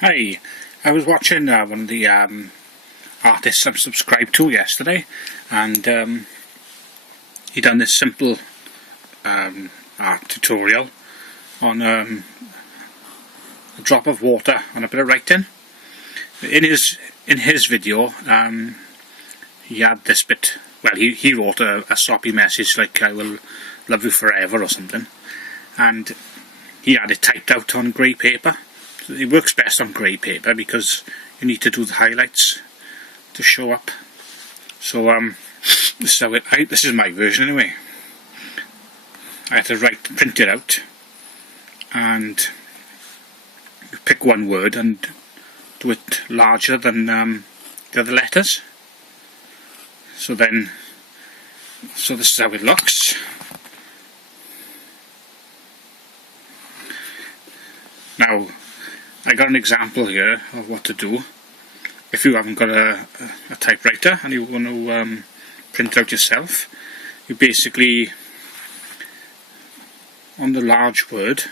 Hi, I was watching one of the artists I'm subscribed to yesterday, and he done this simple art tutorial on a drop of water on a bit of writing. In his video, he had this bit. Well, he wrote a sloppy message like "I will love you forever" or something, and he had it typed out on grey paper. It works best on grey paper because you need to do the highlights to show up. So this is my version anyway. I had to print it out, and pick one word and do it larger than the other letters. So this is how it looks. Now, I got an example here of what to do if you haven't got a typewriter and you want to print out yourself. You basically, on the large word,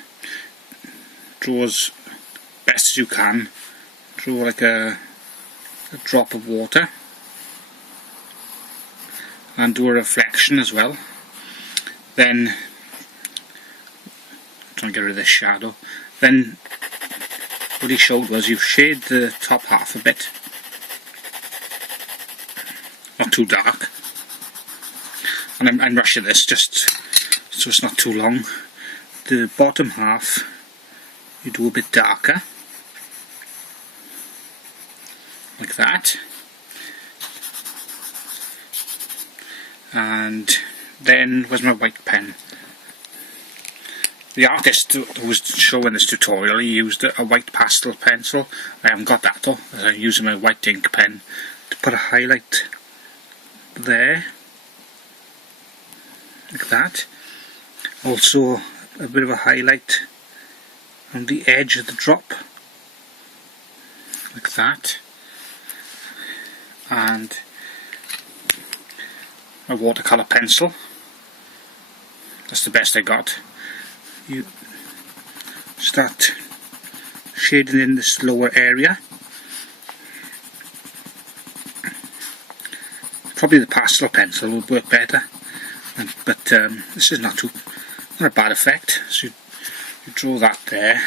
draw as best as you can. Draw like a drop of water, and do a reflection as well. Then, try and get rid of this shadow. Then what he showed was you shade the top half a bit, not too dark, and I'm rushing this just so it's not too long. The bottom half you do a bit darker, like that, and then where's my white pen? The artist who was showing this tutorial, he used a white pastel pencil. I haven't got that though. I'm using my white ink pen to put a highlight there, like that. Also a bit of a highlight on the edge of the drop, like that. And a watercolour pencil. That's the best I got. You start shading in this lower area. Probably the pastel pencil would work better, but this is not a bad effect. So you draw that there.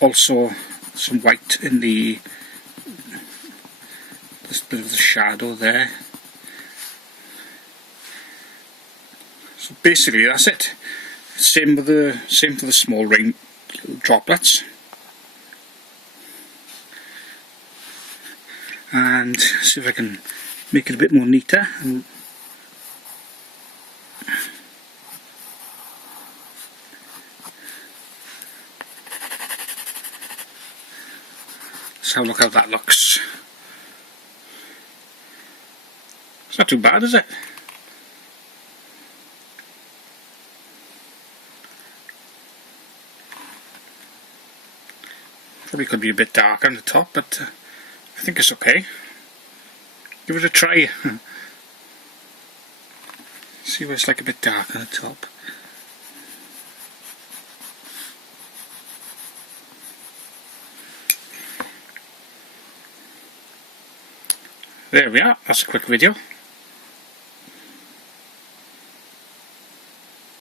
Also some white in this bit of the shadow there. So basically that's it. Same for the small rain droplets. And see if I can make it a bit more neater. So look how that looks. It's not too bad, is it? Probably could be a bit darker on the top, but I think it's okay. Give it a try. See where it's like a bit dark on the top. There we are. That's a quick video.